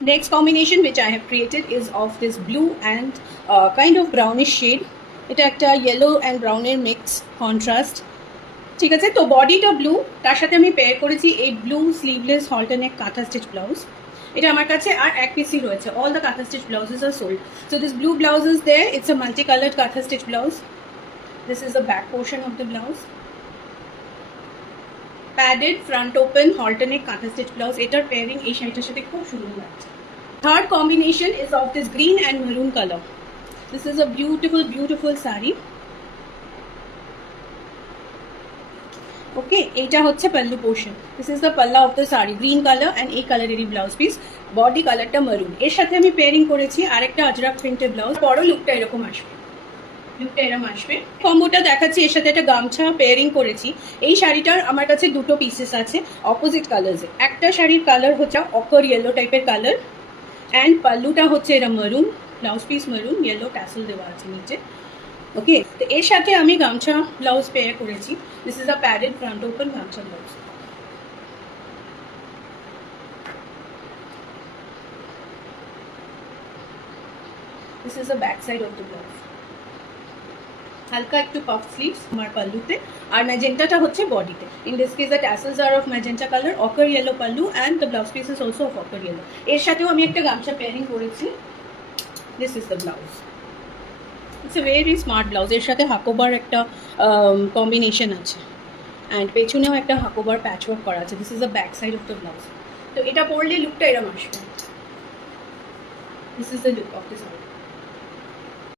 Next combination which I have created is of this blue and kind of brownish shade. এটা একটা yellow and browner mix contrast. ঠিক আছে, তো বডিটা blue, তার সাথে আমি পেয়ার করেছি এই blue sleeveless Holter neck kantha stitch blouse. এটা আমার কাছে আর এক পিসই রয়েছে। All the kantha stitch blouses are sold. So this blue blouse is there. It's a multi coloured kantha stitch blouse. This is the back portion of the blouse. Padded front open halter neck kantha stitch blouse. এটার pairing এই শাড়িটার সাথে খুব সুন্দর লাগছে। Third combination is of this green and maroon color. This is a beautiful, beautiful saree. Okay, এটা হচ্ছে pallu portion. This is the palla of the saree. Green color and এই কালারেরই ব্লাউজ পিস। বডি কালারটা maroon। এর সাথে আমি pairing করেছি আরেকটা আজরাক প্রিন্টের ব্লাউজ। বড় লুকটা এরকম আসবে। লুকটা এরকম আসবে। কম্বোটা দেখাচ্ছি, এর সাথে একটা গামছা পেয়ারিং করেছি। এই শাড়িটার আমার কাছে দুটো পিসেস আছে অপোজিট কালার্সে। একটা শাড়ির কালার হচ্ছে অকার ইয়েলো টাইপের কালার অ্যান্ড পাল্লুটা হচ্ছে এরা maroon, blouse piece maroon, yellow tassel দেওয়া আছে নিচে। ওকে, তো এর সাথে আমি গামছা ব্লাউজ পেয়ার করেছি। This is a padded front open gamchha blouse. This is a back side of the blouse. হালকা একটু পাফ স্লিভস আমার পাল্লুতে, আর ম্যাজেন্টাটা হচ্ছে বডিতে। In this case the tassels are of magenta colour, ochre yellow pallu and the blouse piece is also of ochre yellow. এর সাথেও আমি একটা গামছা পেয়ারিং করেছি। This is the blouse. It's a very smart blouse. এর সাথে হাকোবার একটা কম্বিনেশন আছে অ্যান্ড পেছনেও একটা হাকোবার প্যাচওয়ার্ক করা আছে। This is the back side of the blouse. তো এটা পরলে লুকটা এরম আসবে। This is the look of this blouse.